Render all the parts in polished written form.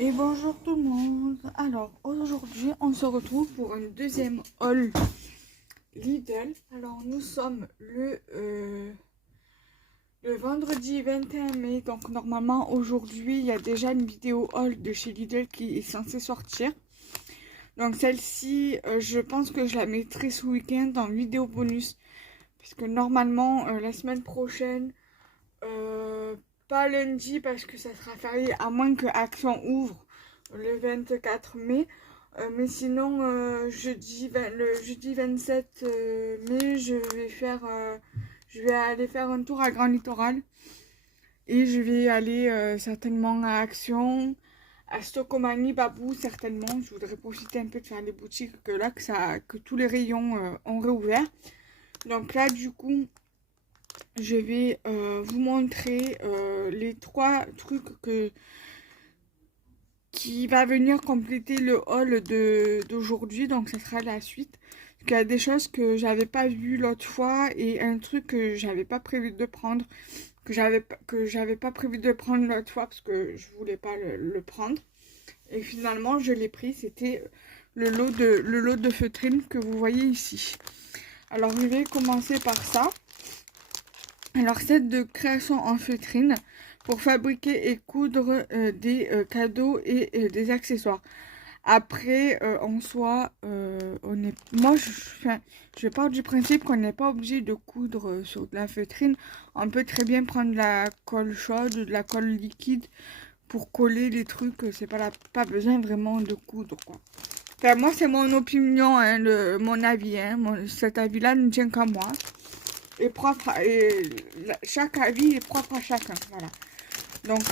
Et bonjour tout le monde. Alors aujourd'hui on se retrouve pour un deuxième haul Lidl. Alors nous sommes le vendredi 21 mai. Donc normalement aujourd'hui il y a déjà une vidéo haul de chez Lidl qui est censée sortir. Donc celle-ci je pense que je la mettrai ce week-end en vidéo bonus. Puisque normalement la semaine prochaine, pas lundi parce que ça sera férié à moins que Action ouvre le 24 mai. Mais sinon, le jeudi 27 mai, je vais aller faire un tour à Grand Littoral. Et je vais aller certainement à Action, à Stockomanie, Babou, certainement. Je voudrais profiter un peu de faire les boutiques que tous les rayons ont réouvert. Donc là, du coup, je vais vous montrer les 3 trucs qui va venir compléter le haul d'aujourd'hui. Donc ça sera la suite. Il y a des choses que j'avais pas vues l'autre fois et un truc que j'avais pas prévu de prendre, que j'avais pas prévu de prendre l'autre fois parce que je voulais pas le prendre. Et finalement je l'ai pris. C'était le lot de feutrine que vous voyez ici. Alors je vais commencer par ça. Alors, set de création en feutrine pour fabriquer et coudre des cadeaux et des accessoires. Après, en soi, je pars du principe qu'on n'est pas obligé de coudre sur de la feutrine. On peut très bien prendre de la colle chaude ou de la colle liquide pour coller les trucs. C'est pas besoin vraiment de coudre, quoi. Enfin, moi, c'est mon opinion, hein, mon avis. Hein. Cet avis-là ne tient qu'à moi. Chaque avis est propre à chacun. Voilà. Donc,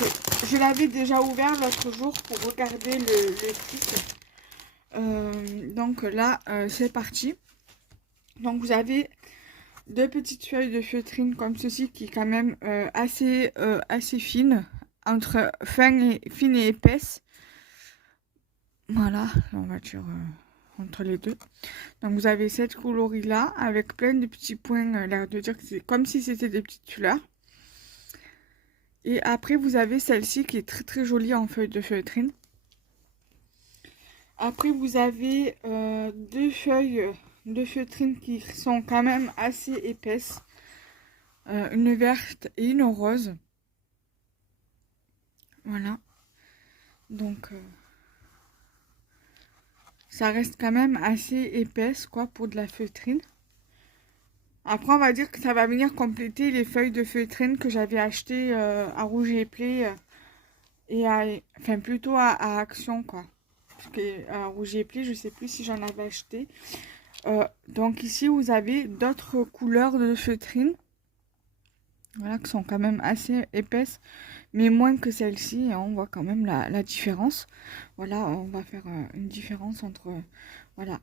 je l'avais déjà ouvert l'autre jour pour regarder le site. Donc là, c'est parti. Donc, vous avez 2 petites feuilles de feutrine comme ceci qui est quand même assez fine, entre fine et épaisse. Voilà, on va dire entre les deux. Donc vous avez cette coloris là avec plein de petits points, l'air de dire que c'est comme si c'était des petites fleurs. Et après vous avez celle-ci qui est très très jolie en feuille de feutrine. Après vous avez 2 feuilles de feutrine qui sont quand même assez épaisses. Une verte et une rose. Voilà. Donc ça reste quand même assez épaisse quoi pour de la feutrine. Après, on va dire que ça va venir compléter les feuilles de feutrine que j'avais achetées à Rouge et Play enfin plutôt à Action quoi. Parce que à Rouge et Play, je sais plus si j'en avais acheté. Donc ici, vous avez d'autres couleurs de feutrine. Voilà, qui sont quand même assez épaisses, mais moins que celle-ci. On voit quand même la différence. Voilà, on va faire une différence entre... voilà.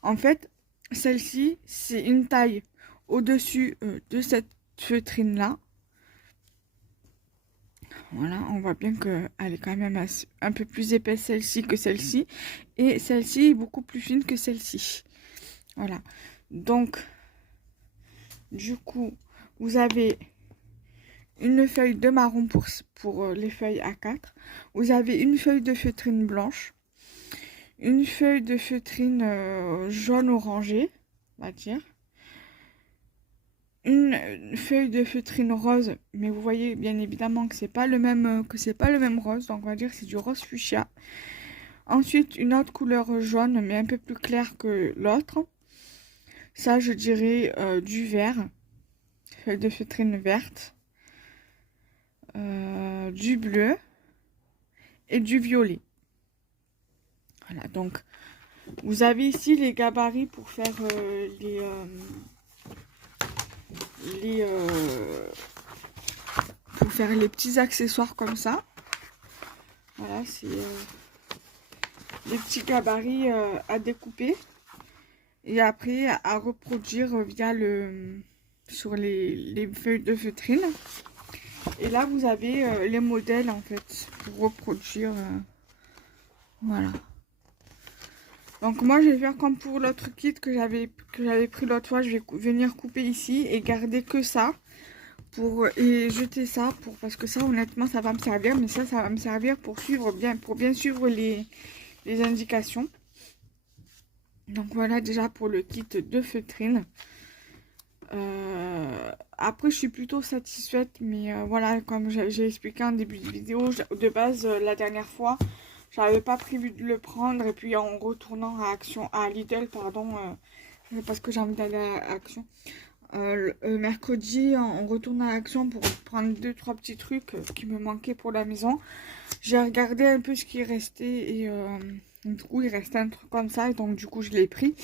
En fait, celle-ci, c'est une taille au-dessus de cette feutrine là. Voilà, on voit bien qu'elle est quand même un peu plus épaisse celle-ci que celle-ci. Et celle-ci est beaucoup plus fine que celle-ci. Voilà. Donc, du coup, vous avez une feuille de marron pour les feuilles A4. Vous avez une feuille de feutrine blanche. Une feuille de feutrine jaune orangé, on va dire. Une feuille de feutrine rose, mais vous voyez bien évidemment que c'est pas le même rose, donc on va dire que c'est du rose fuchsia. Ensuite une autre couleur jaune mais un peu plus claire que l'autre, ça je dirais du vert, feuille de feutrine verte, du bleu et du violet. Voilà, donc vous avez ici les gabarits pour faire pour faire les petits accessoires comme ça. Voilà, c'est les petits gabarits à découper et après à reproduire sur les feuilles de feutrine. Et là vous avez les modèles en fait pour reproduire. Voilà. Donc moi je vais faire comme pour l'autre kit que j'avais pris l'autre fois. Je vais venir couper ici et garder que ça et jeter ça parce que ça honnêtement ça va me servir, mais ça va me servir pour bien suivre les indications. Donc voilà déjà pour le kit de feutrine. Après je suis plutôt satisfaite, mais voilà, comme j'ai expliqué en début de vidéo, de base la dernière fois j'avais pas prévu de le prendre, et puis en retournant à Lidl, pardon, parce que j'ai envie d'aller à Action, mercredi en retournant à Action pour prendre 2-3 petits trucs qui me manquaient pour la maison, j'ai regardé un peu ce qui restait, et du coup il restait un truc comme ça, et donc du coup je l'ai pris.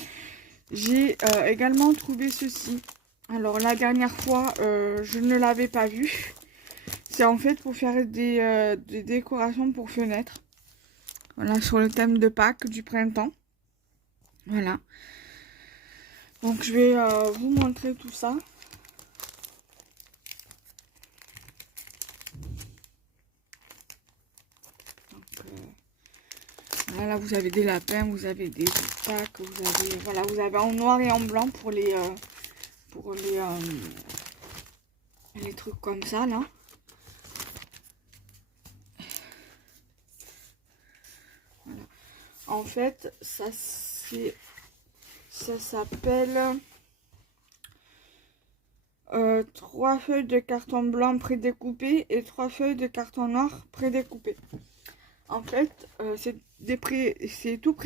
J'ai également trouvé ceci. Alors la dernière fois je ne l'avais pas vu. C'est en fait pour faire des décorations pour fenêtres. Voilà, sur le thème de Pâques du printemps. Voilà. Donc je vais vous montrer tout ça. Voilà, là vous avez des lapins, vous avez des Pâques, vous avez en noir et en blanc pour les trucs comme ça là. Voilà. En fait, ça s'appelle 3 feuilles de carton blanc prédécoupées et 3 feuilles de carton noir prédécoupées. En fait, c'est tout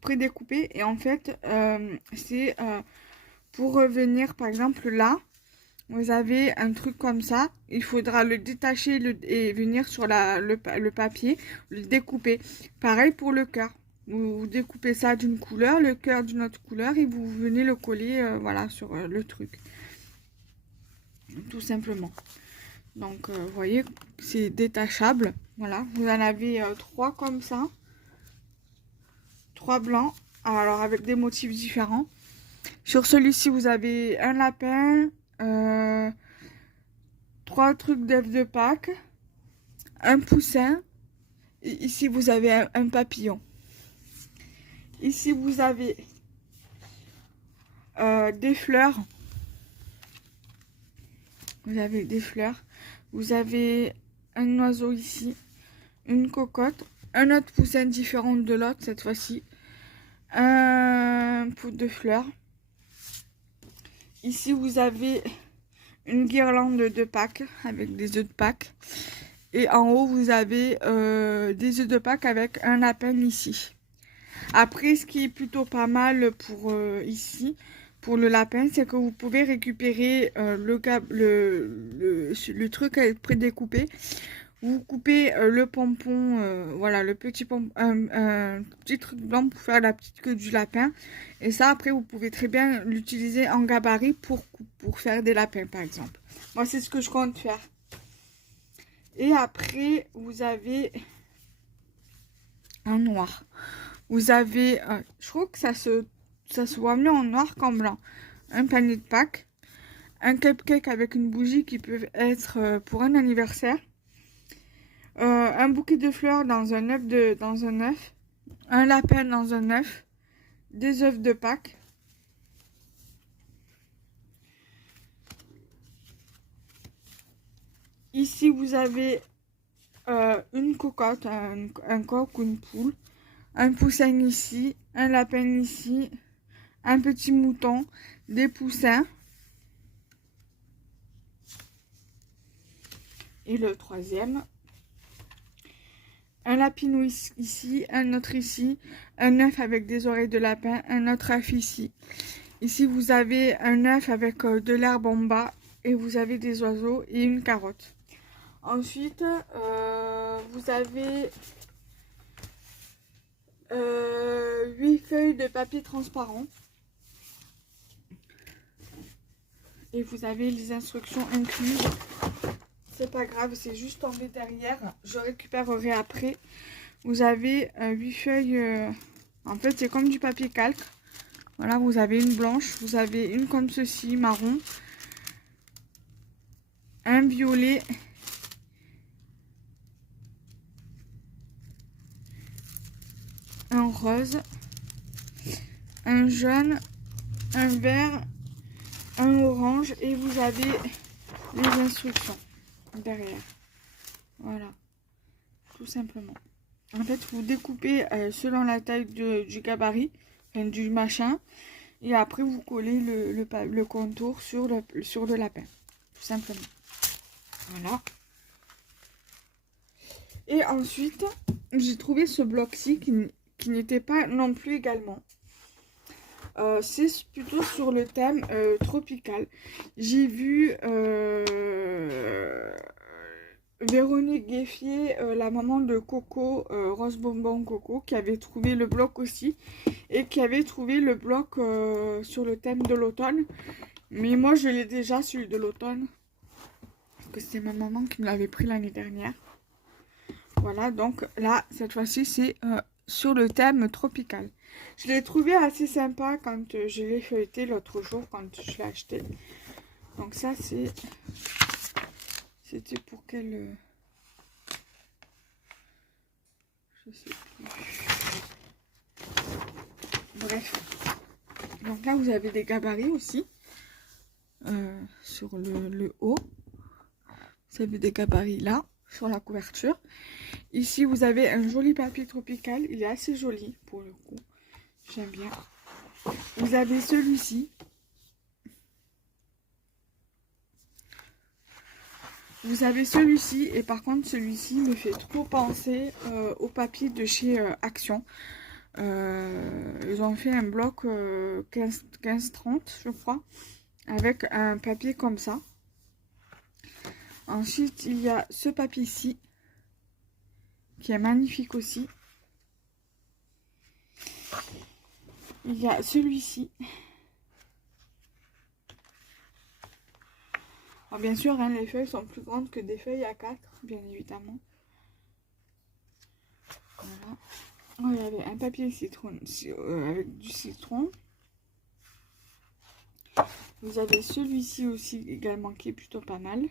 prédécoupé, et en fait, c'est pour revenir, par exemple là, vous avez un truc comme ça, il faudra le détacher et venir sur le papier, le découper. Pareil pour le cœur. Vous découpez ça d'une couleur, le cœur d'une autre couleur, et vous venez le coller voilà, sur le truc. Tout simplement. Donc, vous voyez, c'est détachable. Voilà, vous en avez 3 comme ça. 3 blancs, alors avec des motifs différents. Sur celui-ci, vous avez un lapin, 3 trucs d'œufs de Pâques, un poussin. Et ici, vous avez un papillon. Ici, vous avez des fleurs. Vous avez des fleurs. Vous avez un oiseau ici, une cocotte, un autre poussin différent de l'autre cette fois-ci, un pot de fleurs. Ici, vous avez une guirlande de Pâques avec des œufs de Pâques. Et en haut, vous avez des œufs de Pâques avec un lapin ici. Après, ce qui est plutôt pas mal pour ici, pour le lapin, c'est que vous pouvez récupérer le truc à être prédécoupé. Vous coupez le pompon, voilà, le petit pompon, un petit truc blanc pour faire la petite queue du lapin. Et ça, après, vous pouvez très bien l'utiliser en gabarit pour faire des lapins, par exemple. Moi, c'est ce que je compte faire. Et après, vous avez en noir. Vous avez, je trouve que ça se voit mieux en noir qu'en blanc. Un panier de Pâques, un cupcake avec une bougie qui peut être pour un anniversaire. Un bouquet de fleurs dans un œuf, un lapin dans un œuf, des œufs de Pâques, ici vous avez une cocotte, un coq ou une poule, un poussin ici, un lapin ici, un petit mouton, des poussins, et le troisième, un lapinou ici, un autre ici, un œuf avec des oreilles de lapin, un autre œuf ici. Ici, vous avez un œuf avec de l'herbe en bas, et vous avez des oiseaux et une carotte. Ensuite, vous avez 8 feuilles de papier transparent. Et vous avez les instructions incluses. C'est pas grave, c'est juste tombé derrière. Je récupérerai après. Vous avez 8 feuilles. En fait, c'est comme du papier calque. Voilà, vous avez une blanche. Vous avez une comme ceci, marron. Un violet. Un rose. Un jaune. Un vert. Un orange. Et vous avez les instructions derrière. Voilà, tout simplement. En fait, vous découpez selon la taille du gabarit, enfin, du machin, et après vous collez le contour sur le lapin, tout simplement. Voilà. Et ensuite, j'ai trouvé ce bloc-ci qui n'était pas non plus également. C'est plutôt sur le thème tropical. J'ai vu Véronique Gueffier, la maman de Coco, Rose Bonbon Coco, qui avait trouvé le bloc aussi. Et qui avait trouvé le bloc sur le thème de l'automne. Mais moi, je l'ai déjà, celui de l'automne. Parce que c'est ma maman qui me l'avait pris l'année dernière. Voilà, donc là, cette fois-ci, c'est sur le thème tropical. Je l'ai trouvé assez sympa quand je l'ai feuilleté l'autre jour, quand je l'ai acheté. Donc ça, c'était pour quel... je sais plus. Bref. Donc là, vous avez des gabarits aussi. Sur le haut. Vous avez des gabarits là, sur la couverture. Ici, vous avez un joli papier tropical. Il est assez joli, pour le coup. J'aime bien. Vous avez celui-ci. Vous avez celui-ci. Et par contre, celui-ci me fait trop penser au papier de chez Action. Ils ont fait un bloc 15-30, je crois. Avec un papier comme ça. Ensuite, il y a ce papier-ci. Qui est magnifique aussi. Il y a celui-ci. Alors bien sûr, hein, les feuilles sont plus grandes que des feuilles à 4, bien évidemment. Voilà. Oh, il y avait un papier citron avec du citron. Vous avez celui-ci aussi également qui est plutôt pas mal.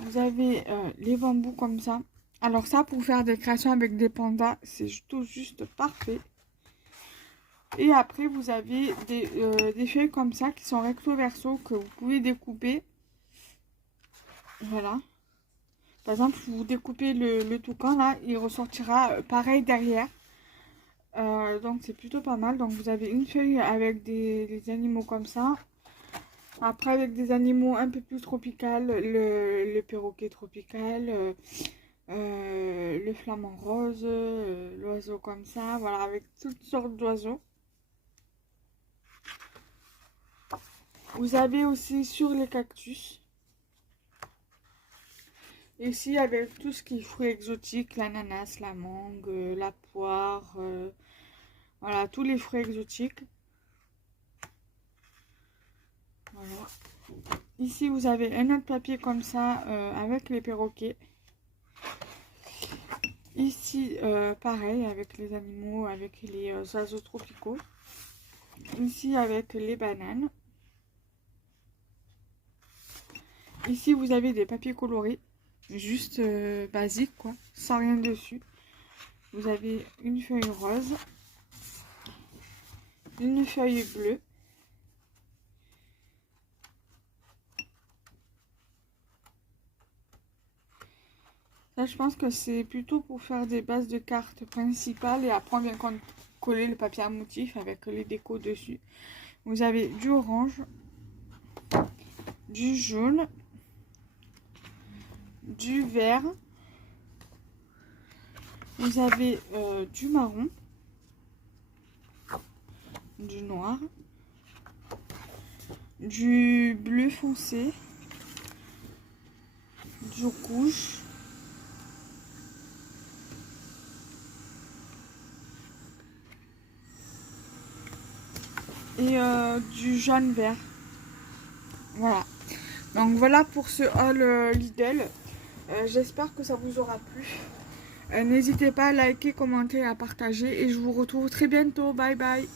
Vous avez les bambous comme ça. Alors ça, pour faire des créations avec des pandas, c'est tout juste parfait. Et après, vous avez des feuilles comme ça qui sont recto verso que vous pouvez découper. Voilà. Par exemple, vous découpez le toucan là, il ressortira pareil derrière. Donc c'est plutôt pas mal. Donc vous avez une feuille avec des animaux comme ça. Après avec des animaux un peu plus tropicaux, le perroquet tropical, le flamant rose, l'oiseau comme ça. Voilà, avec toutes sortes d'oiseaux. Vous avez aussi sur les cactus. Ici, avec tout ce qui est fruits exotiques, l'ananas, la mangue, la poire, voilà, tous les fruits exotiques. Voilà. Ici, vous avez un autre papier comme ça, avec les perroquets. Ici, pareil, avec les animaux, avec les oiseaux tropicaux. Ici, avec les bananes. Ici, vous avez des papiers colorés. Juste basique quoi, sans rien dessus. Vous avez une feuille rose, une feuille bleue, ça je pense que c'est plutôt pour faire des bases de cartes principales et après on vient coller le papier à motif avec les décos dessus. Vous avez du orange, du jaune, du vert, vous avez du marron, du noir, du bleu foncé, du rouge, et du jaune vert. Voilà. Donc voilà pour ce haul Lidl. J'espère que ça vous aura plu. N'hésitez pas à liker, commenter, à partager et je vous retrouve très bientôt. Bye bye.